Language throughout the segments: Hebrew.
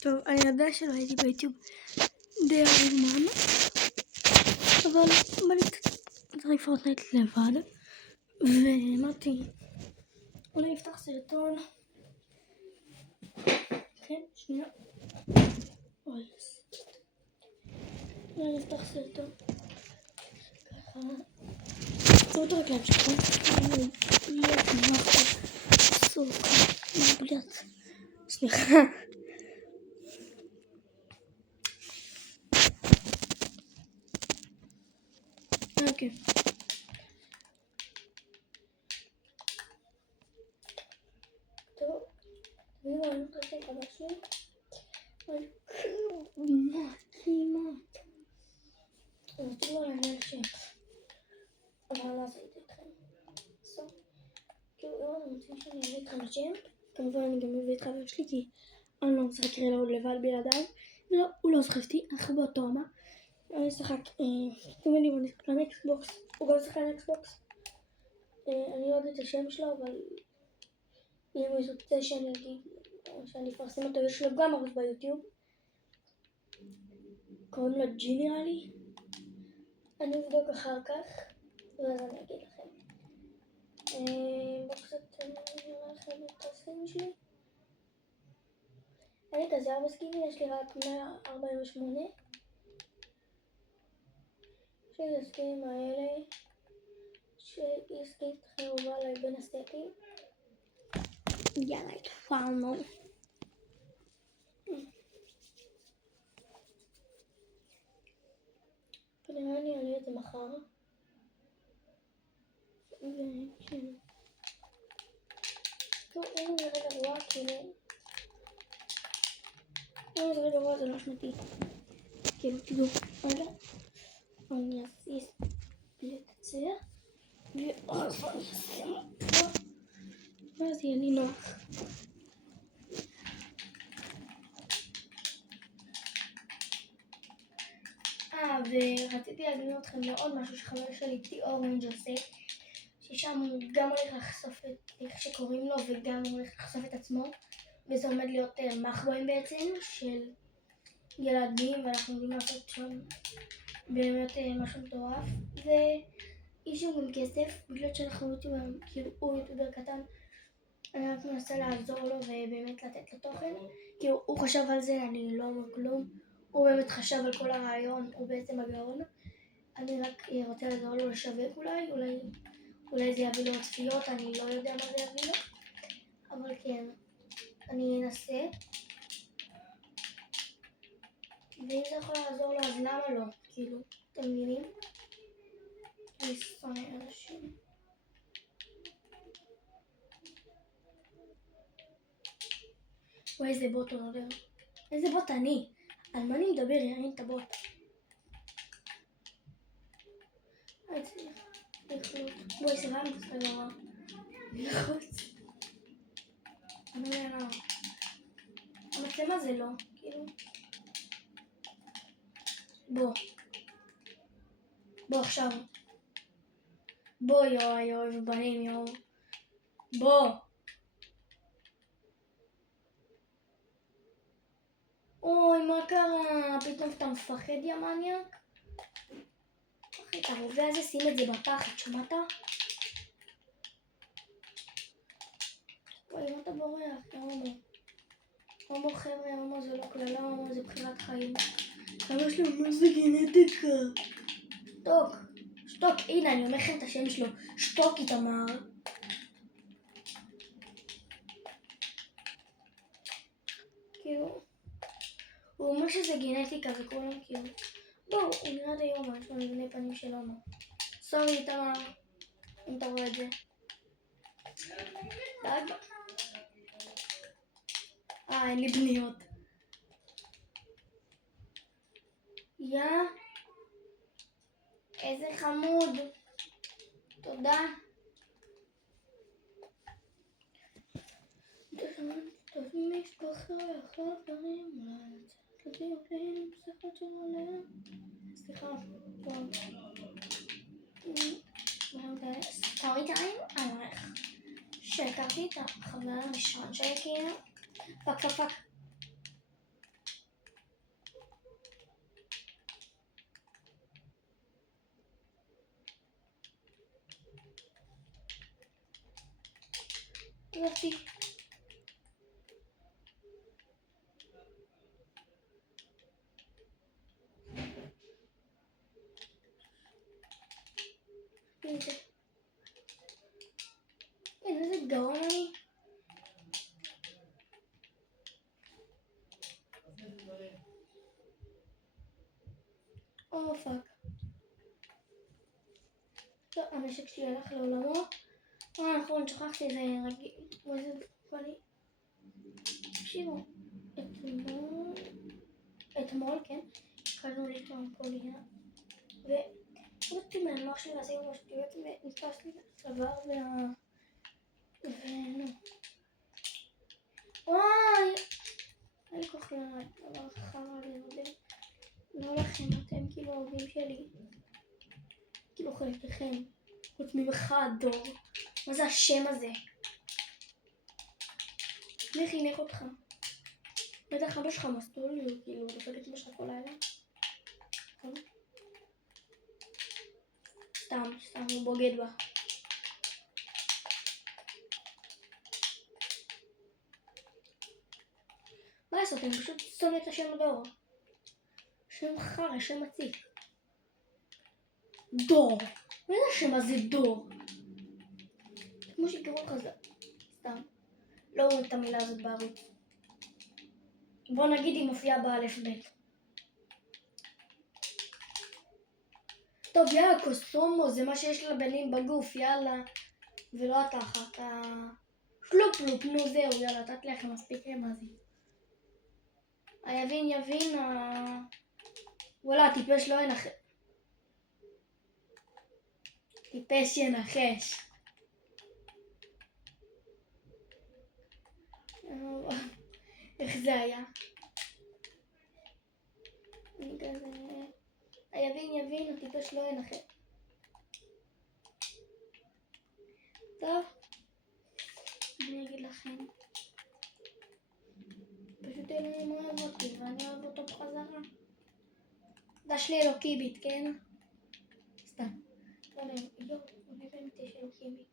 טוב, אני יודע שלא הייתי ביוטיוב די הרבה זמן, אבל בא לי קצת לשחק פורטנייט לבד, ואמרתי, אולי אפתח סרטון. כן, שנייה. אוי, אולי אפתח סרטון. ככה. זאת רק להמשיך. בליית מלאכת סולקה. בליית. סליחה. אוקיי. טוב. ואם אני חושבת את הבא שלי. אבל כמעט. אז תראו על העניין ש... אבל לא עשיתי אתכם. סוף. כאילו, אם אתם רוצים שאני אביא אתכם לשם, כמובן אני גם אביא את חבר שלי, כי אני לא משחק רלע לבד בלעדיי. לא, הוא לא שחק אותי, אנחנו באותו רמה. אני אשחק, אתם יודעים, אני אשחק על אקסבוקס, הוא גם שחק על אקסבוקס. אני לא יודע את השם שלו, אבל אם הוא ירצה שאני אגיד, שאני אפרסם אותו, יש לו גם ערוץ ביוטיוב. קוראים לו ג'י נראה לי. אני אבדוק אחר כך, ואז אני אגיד לכם. בואו קצת נראה לכם את הסקין שלי. אין לי כזה הרבה סקינים, יש לי רק 148. יש לי את הסקינים האלה, שהיא סקין חרובה עליי בין הסטים. יאללה, התפעלנו. כנראה אני אעלה את זה מחר. וכן. טוב, אם זה רגע גרוע, כאילו... אם זה רגע גרוע זה לא אשמתי. כאילו, תדעו, רגע. אני אעשה ספליט את זה. ואז אני אעשה פה. ואז יהיה לי נוח. ורציתי להזמין אתכם לעוד משהו שחבר שלי תיאור רנג' עושה, ששם הוא גם הולך לחשוף את איך שקוראים לו וגם הוא הולך לחשוף את עצמו, וזה עומד להיות מחבואים בעצם של ילדים, ואנחנו יודעים לעשות שם באמת משהו מטורף, ויש שם גם כסף, בגלל שאנחנו יוטיובר, כאילו הוא יוטיובר קטן, אני רק מנסה לעזור לו ובאמת לתת לו תוכן, כאילו הוא חשב על זה, אני לא אומר כלום, הוא באמת חשב על כל הרעיון, הוא בעצם הגאון. אני רק רוצה לעזור לו לשווק אולי זה יביא לו צפיות, אני לא יודע מה זה יביא לו, אבל כן, אני אנסה. ואם זה יכול לעזור לו, אז למה לא? כאילו, אתם מבינים? אני שונא אנשים. וואי, איזה בוט הוא נודר. איזה בוט אני? על מה אני מדבר? ירין את הבוט. בואי, סבבה, אני קצת גרוע. לחוץ. אני לא יודע למה. המצלמה זה לא, כאילו. בוא עכשיו. בוא יואי ובנים יואו. בוא. אוי, מה קרה? פתאום אתה מפחד יא מניאק? אחי, את הרובה הזה שים את זה בפחד, שמעת? אוי, מה אתה בורח? יא הומו. הומו חבר'ה, הומו זה לא כללה, הומו זה בחירת חיים. אבא שלו, מה זה גנטיקה? שתוק, שתוק, הנה אני אומר לכם את השם שלו. שתוק איתמר. כאילו, הוא אומר שזה גנטיקה וכולם כאילו. בואו, הוא נראה די הומו, יש לו מבנה פנים של הומו. סורי איתמר, אם אתה רואה את זה. די. אין לי בניות. יא. איזה חמוד. תודה. טוב משפחה חברים, אולי תגיעו לספר של עולם. סליחה, טוב. סטורי טיים, אני הולך. שהכרתי את החבר הראשון שלי כאילו. פק. אותי. איזה גאון אני. או פאק. טוב, המשק שלי הלך לעולמו. נכון, שכחתי את זה רגיל. איזה פני. תקשיבו, אתמול, כן, התחלנו לטעום קוליה. ופשוט מהמוח שלי לעשות עם השטויות ונתפסתי לצוואר נו. וואי! אין לי כוח לדבר חרא לימודים. לא לכם, אתם כאילו אוהבים שלי. כאילו חלקכם. חוץ ממך, דור. מה זה השם הזה? מי חינך אותך? בטח אבא שלך מסטול, כאילו, דופק את אמא שלך כל לילה. סתם, הוא בוגד בה. מה לעשות, אני פשוט שונא את השם דור. שם חרא, שם מציק. דור. מה זה השם הזה דור? כמו שיקראו לך זה. סתם. לא רואים את המילה הזאת בערוץ. בוא נגיד היא מופיעה באלף בית. טוב, יאללה, קוסומו, זה מה שיש לבנים בגוף, יאללה. ולא התחת, שלופ, נו זהו, יאללה, תת לכם מספיק רמזי. יבין, וואלה, טיפש לא ינחש. טיפש ינחש. איך זה היה? אני כזה... יבין, הטיפש לא ינחש. טוב, אני אגיד לכם. פשוט אלוהים אוהב אותי ואני אוהב אותו בחזרה. דש לי אלוקיבית, כן? סתם. לא יודע, אני באמת יש אלוקיבית.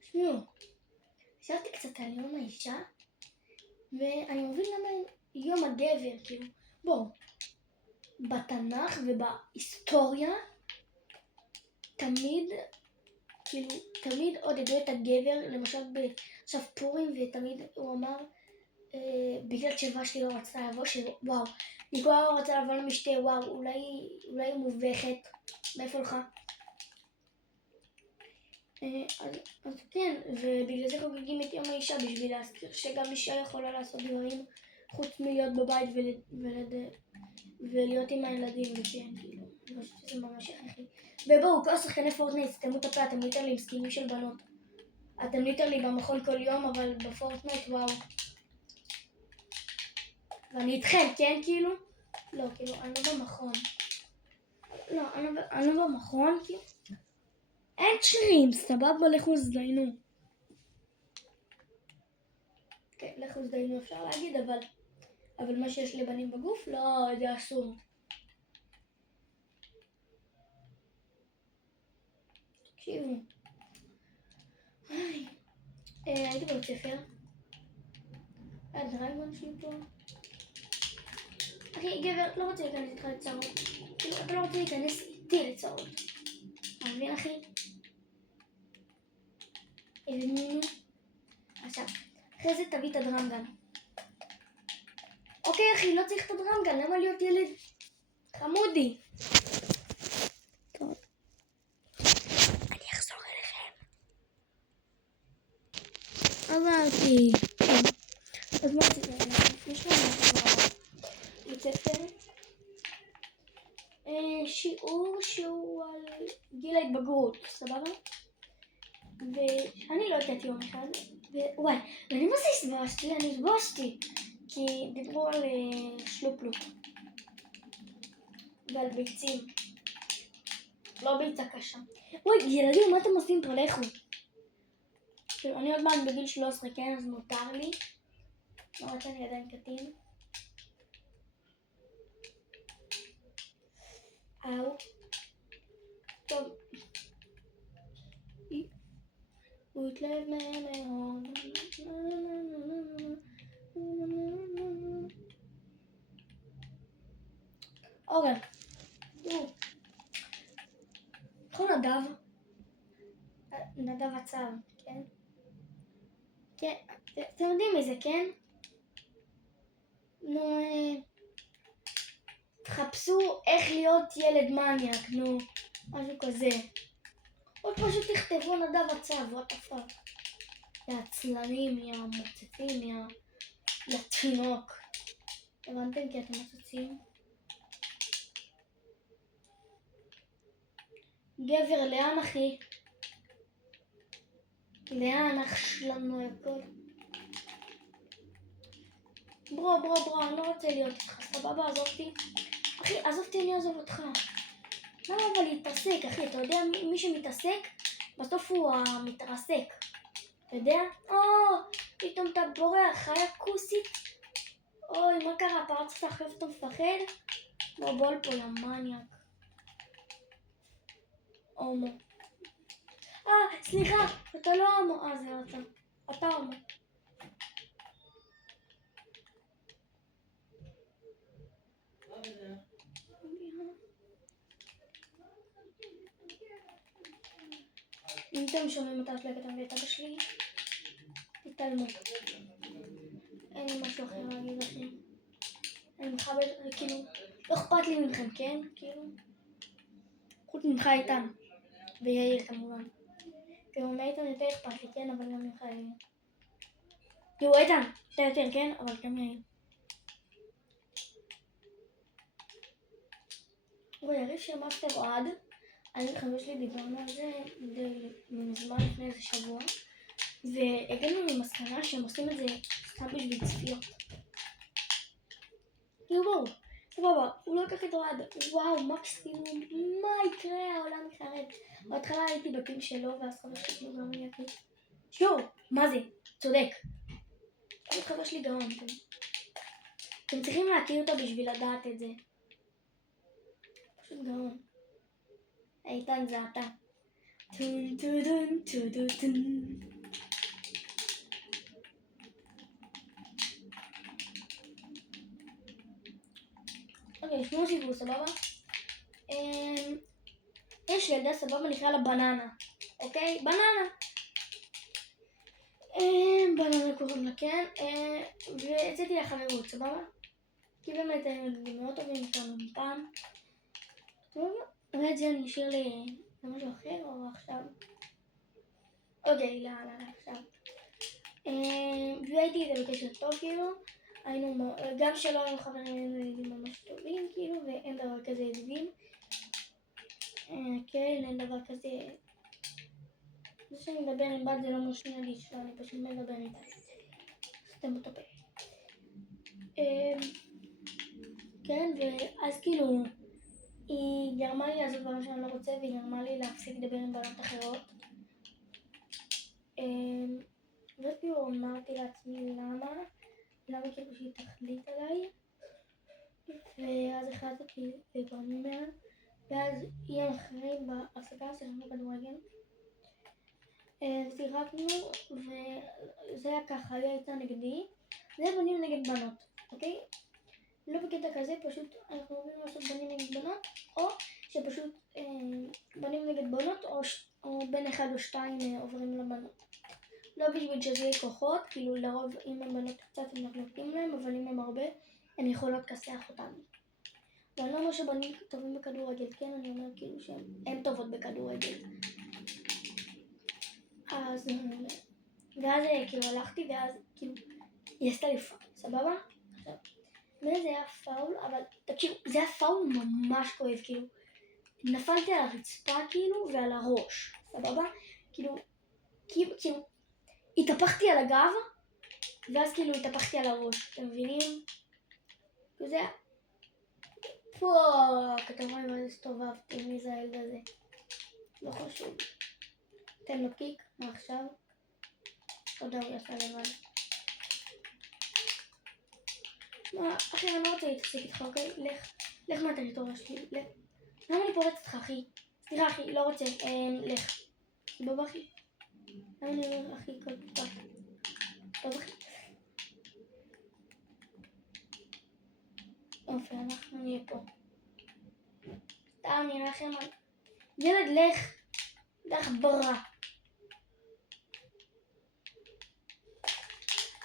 שמעו, חשבתי קצת על יום האישה, ואני מבין למה יום הגבר, כאילו, בואו, בתנ"ך ובהיסטוריה, תמיד עודדו את הגבר, למשל עכשיו פורים, ותמיד הוא אמר, בגלל שוושתי לא רצתה לבוא, שוואו, ניקולה לא רצה לבוא למשתה, וואו, אולי היא מובכת, מאיפה לך? אז כן, ובגלל זה חוגגים את יום האישה, בשביל להזכיר שגם אישה יכולה לעשות דברים חוץ מלהיות בבית ולהיות עם הילדים, וכן, כאילו, אני חושבת שזה ממש הכרחי. ובואו, כל השחקני פורטנייט, סתמו את הפה, אתם ליטרלי עם סקינים של בנות. אתם ליטרלי במכון כל יום, אבל בפורטנייט, וואו. ואני איתכם, כן, כאילו? לא, כאילו, אני לא במכון. לא, אני לא במכון, כאילו. אין שרירים, סבבה, לכו זדיינו. כן, לכו זדיינו אפשר להגיד, אבל מה שיש לבנים בגוף, לא, זה אסור. תקשיבו. הייתי בבית ספר. היה דרייבון שלי פה. אחי, גבר, לא רוצה להיכנס איתך לצרות. כאילו, אתה לא רוצה להיכנס איתי לצרות. אתה מבין, אחי? עכשיו, אחרי זה תביא את הדרמגן. אוקיי, אחי, לא צריך את הדרמגן, למה להיות ילד חמודי? טוב. אני אחזור אליכם. עברתי. אז מה רציתי להגיד? יש לנו בית ספר. שיעור שהוא על גיל ההתבגרות, סבבה? ואני לא הגעתי יום אחד, וואי, ואני מה זה הסבשתי? אני הסבשתי, כי דיברו על שלופלופ ועל ביצים, לא ביצה קשה. וואי, ילדים, מה אתם עושים פה? לכו. אני עוד מעט בגיל 13, כן, אז מותר לי, למרות שאני עדיין קטין. טוב. הוא התלהב מהם מאוד. אורן, נכון נדב עצב, כן? כן, אתם יודעים מי זה, כן? נו, תחפשו איך להיות ילד מניאק, נו, משהו כזה. או פשוט תכתבו נדב עצב, what the fuck. לעצלנים, יא מוצצים, יא תינוק. הבנתם כי אתם מוצצים? גבר, לאן אחי? לאן אח שלנו הכל? ברו, אני לא רוצה להיות איתך, סבבה, עזוב אותי. אחי, עזוב אותי, אני אעזוב אותך. למה אבל להתעסק, אחי? אתה יודע, מי שמתעסק, בסוף הוא מתרסק. אתה יודע? פתאום אתה בורח, חיה כוסית. אוי, מה קרה? פרצת אחרי שאתה מפחד? בוא פה, יא מניאק. הומו. סליחה, אתה לא הומו. זה אתה הומו. אם אתם שומעים את ההשלקת המביתה בשלי, תתעלמו. אין לי משהו אחר להגיד לכם. אני מכבד, כאילו, לא אכפת לי מכם, כן? כאילו, חוץ ממך איתן. ויאיר כמובן. כאילו, מאיתן יותר אכפת לי, כן? אבל גם ממך יאיר. כאילו, איתן, אתה יותר, כן? אבל גם יאיר. יריב של מאסטר אוהד, אני וחבר שלי דיברנו על זה מזמן לפני איזה שבוע, והגענו למסקנה שהם עושים את זה סתם בשביל צפיות. כאילו בואו, סבבה, הוא לא לקח את אוהד, וואו, מקסימום, מה יקרה, העולם יחרב. בהתחלה הייתי בפים שלו, ואז חבר שלי גם אני אקליט. שיור, מה זה? צודק. אבל חבר שלי גאון, אתם צריכים להכיר אותו בשביל לדעת את זה. פשוט גאון. איתן זה אתה. טון טודון טודון. אוקיי, שמור סיפור, סבבה? יש ילדה סבבה נקרא לה בננה. אוקיי? בננה. בננה קוראים לה, כן? ויצאתי לחברות, סבבה? כי באמת היינו מאוד טובים איתנו מפעם. ואת זה אני אשאיר למשהו אחר או עכשיו? אוקיי, לא, עכשיו. והייתי איזה בקשר טוב כאילו, היינו, גם שלא היינו חברים, היינו ילדים ממש טובים כאילו, ואין דבר כזה ידידים. כן, אין דבר כזה. זה שאני מדבר עם בת זה לא משנה לי שאני פשוט מדבר איתה. סתם אותו פה. כן, ואז כאילו, היא גרמה לי לעשות דברים שאני לא רוצה, והיא גרמה לי להפסיק לדבר עם בנות אחרות. ואז כאילו אמרתי לעצמי למה כאילו שהיא תחליט עליי, ואז החלטתי להיפרד ממנה, ואז יום אחרי בהפסקה שיחקנו כדורגל, שיחקנו, וזה היה ככה, היא הייתה נגדי, זה בנים נגד בנות, אוקיי? לא בקטע כזה, פשוט אנחנו עוברים לעשות בנים נגד בנות, או שפשוט בנים נגד בנות, או בין אחד או שתיים עוברים לבנות. לא בשביל שזה יהיה כוחות, כאילו לרוב אם הם בנות קצת אנחנו נותנים להם, אבל אם הם הרבה, הם יכולות כסח אותנו. ואני לא אומר שבנים טובים בכדורגל, כן? אני אומר כאילו שהן טובות בכדורגל. אז, ואז כאילו הלכתי, ואז כאילו, היא עשתה לי פאול, סבבה? עכשיו, זה היה פאול, אבל תקשיב, זה היה פאול ממש כואב, כאילו, נפלתי על הרצפה כאילו, ועל הראש, סבבה? כאילו, התהפכתי על הגב, ואז כאילו התהפכתי על הראש, אתם מבינים? וזה היה... פאק, אתם רואים מה זה הסתובבתי, מי זה הילד הזה? לא חשוב. תן לו קיק, מה עכשיו? תודה, הוא יצא לבד. מה, אחי, אני לא רוצה להתעסק איתך, אוקיי? לך מהטריטוריה שלי, לך. למה אני פורצת לך, אחי? סליחה, אחי, לא רוצה, לך. סבבה, אחי? אני אומר הכי קל. טוב. יופי, אנחנו נהיה פה. סתם נראה לכם על... ילד, לך ברא.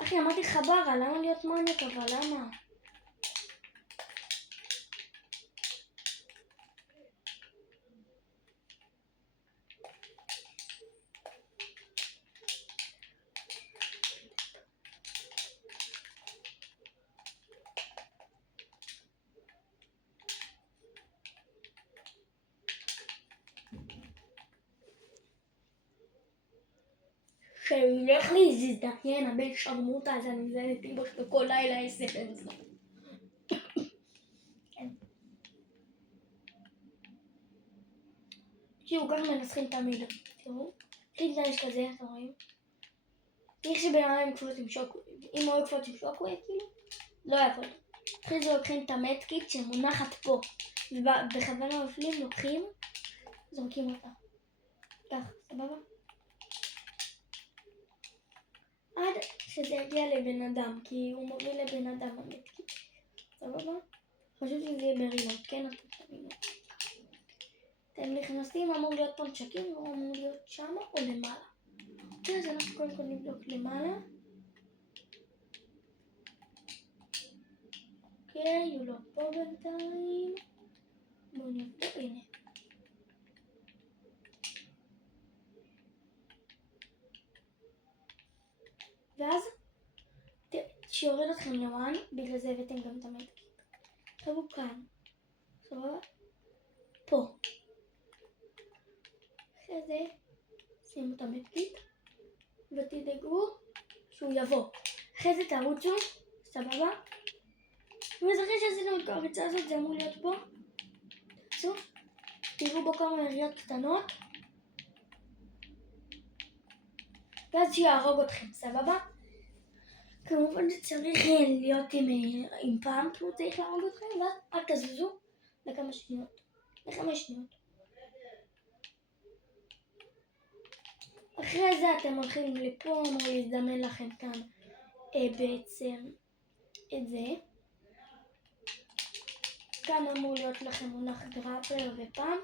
אחי, אמרתי לך ברא, למה להיות מניאק אבל? למה? שילך להזדקן, הבן שרמוטה הזה, אני מזיינת בו בכל לילה 10 בנזו. כן. כאילו, ככה מנסחים תמיד. תראו, הכי דנש כזה, אתם רואים? איך שביניים קפוץ עם שוקו, אם הוא יקפוץ עם שוקו, כאילו, לא יעבוד. אחרי זה לוקחים את המדקיט שמונחת פה, ובכוונה נופלים, לוקחים, זורקים אותה. כך, סבבה? עד שזה יגיע לבן אדם, כי הוא מוביל לבן אדם המדקיט. סבבה? חשוב שזה יהיה ברילות, כן? אתם תבינו. אתם נכנסים, אמור להיות פה נשקים, או אמור להיות שמה או למעלה. אז אנחנו קודם כל נבדוק למעלה. אוקיי, הוא לא פה בינתיים. בואו נבדוק, הנה. ואז שיוריד אתכם לוואן, בגלל זה הבאתם גם את המדקיט. תראו כאן. סבבה? פה. אחרי זה שימו את המדקיט ותדאגו שהוא יבוא. אחרי זה תרוצו, סבבה? ואחרי שעשינו את הריצה הזאת, זה אמור להיות פה. תראו בו כמה יריות קטנות. ואז שיהרוג אתכם, סבבה? כמובן שצריך להיות עם פאמפ, הוא צריך להרוג אתכם, ואז אל תזוזו לכמה שניות. ל5 שניות. אחרי זה אתם הולכים לפה, אמור להזדמן לכם כאן בעצם את זה. כאן אמור להיות לכם מונח גרפלר ופאמפ,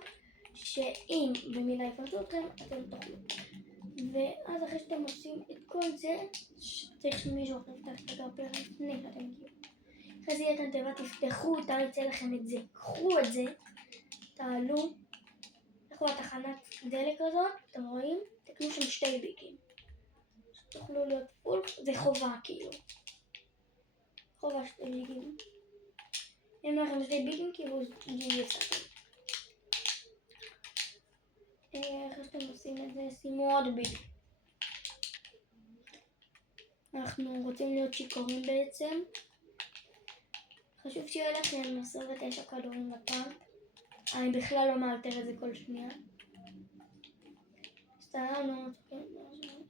שאם במילה יפרצו אתכם, אתם תוכלו. ואז אחרי שאתם עושים את כל זה, צריך מישהו אחר לפתח את הגרפלר לפני שאתם הגיעו. אחרי זה יהיה כאן תיבה, תפתחו אותה, יצא לכם את זה. קחו את זה, תעלו, תקחו לתחנת דלק הזאת, אתם רואים? תקנו שם 2 ביגים. תוכלו להיות פול, זה חובה כאילו. חובה 2 ביגים. אין לכם 2 ביגים כאילו זה יצאתם. אחרי שאתם עושים את זה, שימו עוד ביג. אנחנו רוצים להיות שיכורים בעצם. חשוב שיהיה לכם 29 כדורים בפאמפ. אני בכלל לא מאלתר את זה כל שנייה. סתם,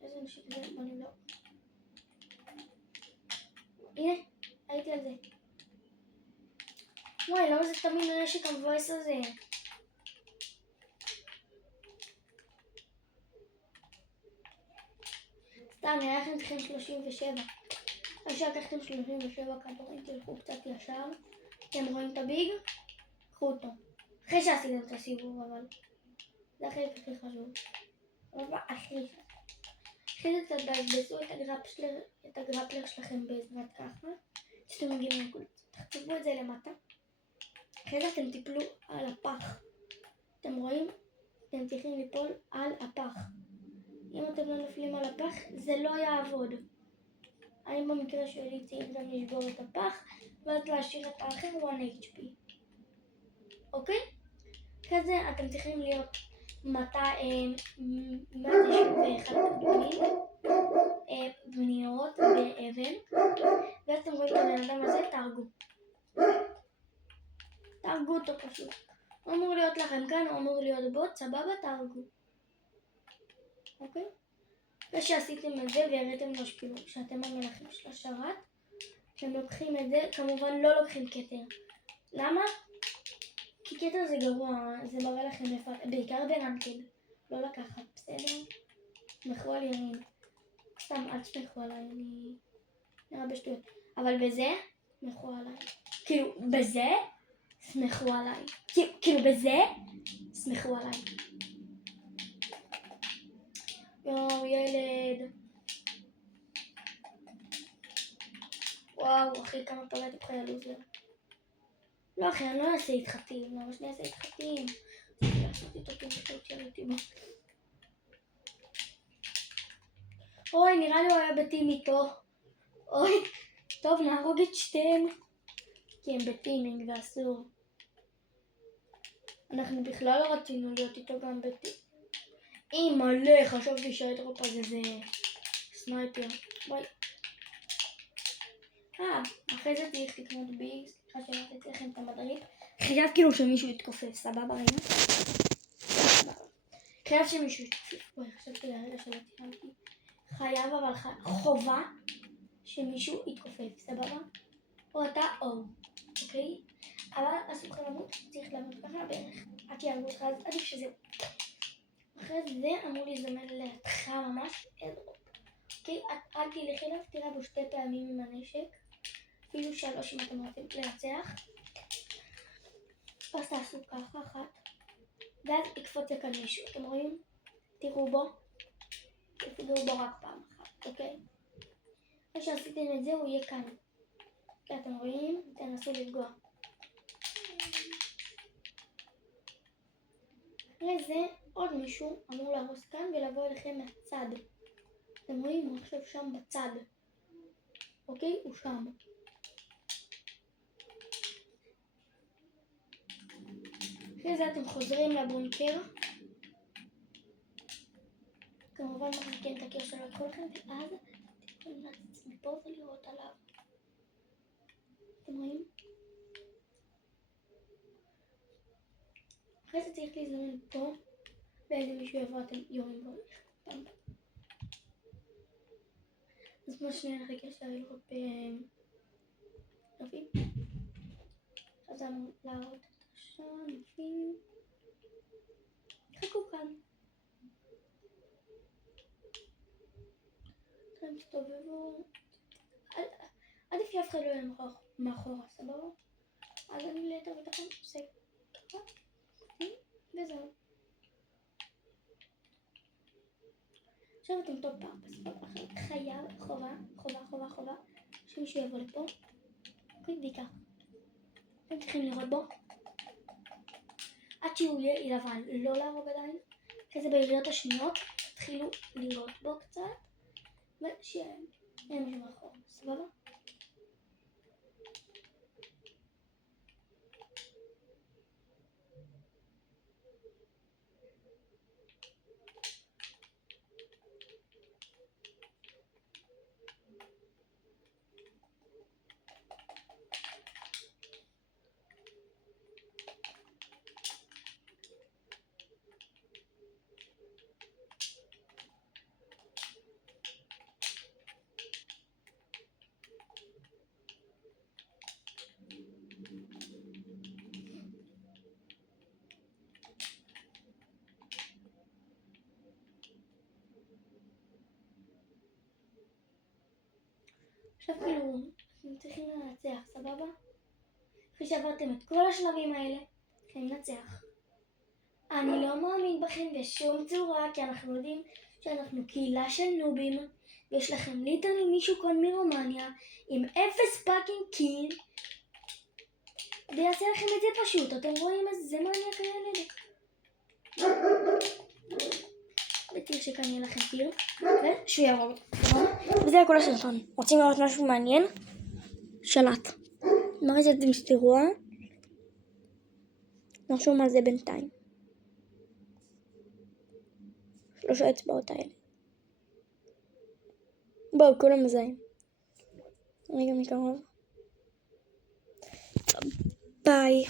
איזה נשיק זה? בוא נבדוק. הנה, הייתי על זה. וואי, למה זה תמיד הנשק המבואס הזה? סתם, נראה לכם צריכים 37. אחרי שלקחתם 37 כדורים, תלכו קצת ישר. אתם רואים את הביג? קחו אותו. אחרי שעשיתם את הסיבוב, אבל זה החלק הכי חשוב. אבל אחרי זה תבזבזו את הגרפלר שלכם בעזרת ככה. שאתם מגיעים לנקודות. תכתבו את זה למטה. אחרי זה אתם תיפלו על הפח. אתם רואים? אתם צריכים ליפול על הפח. אם אתם לא נופלים על הפח, זה לא יעבוד. אני במקרה שלי צריך גם לשבור את הפח, ואז להשאיר את האחר 1 HP. אוקיי? כזה אתם צריכים להיות 191 בניות באבן, ואז אתם רואים את הבן אדם הזה, תהרגו אותו פשוט. הוא אמור להיות לכם כאן, הוא אמור להיות בוט, סבבה, תהרגו. אוקיי? ושעשיתם את זה והראיתם לו שכאילו שאתם המלכים של השרת, אתם לוקחים את זה, כמובן לא לוקחים כתר. למה? כי כתר זה גרוע, זה מראה לכם איפה, בעיקר ברנקד, לא לקחת, בסדר? סמכו על ימין. סתם, אל תסמכו עליי, אני נראה בשטויות. אבל בזה, סמכו עליי. כאילו, בזה, סמכו עליי. כאילו, בזה, סמכו עליי. יואו, ילד. וואו, אחי, כמה פרט אותך ילוזר. לא, אחי, אני לא אעשה איתך טים. ממש אני אעשה איתך טים. אני אעשה איתו טים בטעות שהייתי בו. אוי, נראה לי הוא היה בטים איתו. אוי, טוב, נהרוג את שתיהם. כי הם בטימינג ואסור. אנחנו בכלל לא רצינו להיות איתו גם בטים. מלא, חשבתי שהאיידרופ הזה זה סנייפר. וואי. אחרי זה צריך לקנות בי. סליחה שנתתי לכם את המדריב. חייב כאילו שמישהו יתכופף, סבבה רגע? חייב שמישהו יתכופף. וואי, חשבתי לרגע שלא תיאמתי. חייב אבל חובה שמישהו יתכופף, סבבה? או אתה או, אוקיי? אבל אסור לך למות, צריך למות ככה בערך. עד שיעמוד לך, אז עדיף שזהו. אחרי זה אמור להזדמן לידך ממש איירדרופ. אוקיי? אל תלכי אליו, תראה בו 2 פעמים עם הנשק. אפילו 3 אם אתם רוצים לנצח. אז תעשו ככה, 1. ואז יקפוץ לכאן מישהו, אתם רואים? תראו בו. תפגעו בו רק פעם אחת, אוקיי? אחרי שעשיתם את זה הוא יהיה כאן. כי אתם רואים? תנסו לפגוע. אחרי זה עוד מישהו אמור להרוס כאן ולבוא אליכם מהצד. אתם רואים? הוא עכשיו שם בצד. אוקיי? הוא שם. אחרי זה אתם חוזרים לבונקר. כמובן מחזיקים את הקיר שלו את כולכם, ואז אתם יכולים להציץ מפה ולראות עליו. אתם רואים? אחרי זה צריך להזדמן פה, ואיזה מישהו יבוא אתם יורים בו. אז כמו שנייה נחכה לראות נופים. אז אני להראות את השם, נופים. חכו כאן. אתם תסתובבו. עדיף שאף אחד לא יהיה מאחורה, סבבה? אז אני ליתר ביטחון עושה ככה. וזהו. עכשיו אתם טוב פעם בספורט אחר. חייב, חובה, שמישהו יבוא לפה. אוקיי, בעיקר. אתם צריכים לראות בו. עד שהוא יהיה לבן, לא להרוג עדיין. כזה ביריות השניות, תתחילו לראות בו קצת. ושיהיה מישהו מאחור, סבבה? עכשיו כאילו, אתם צריכים לנצח, סבבה? אחרי שעברתם את כל השלבים האלה, צריכים לנצח. אני לא מאמין בכם בשום צורה, כי אנחנו יודעים שאנחנו קהילה של נובים, ויש לכם ליטרלי מישהו כאן מרומניה, עם 0 פאקינג קיל, ויעשה לכם את זה פשוט, אתם רואים איזה מניאק הילד? בטיר שכאן יהיה לכם טיר, ושהוא יהרוג. וזה הכל הסרטון. רוצים לראות משהו מעניין? שלט. מה רציתם שתראו? נחשוב מה זה בינתיים. 3 האצבעות האלה. בואו, כולם מזהים. רגע מקרוב. ביי.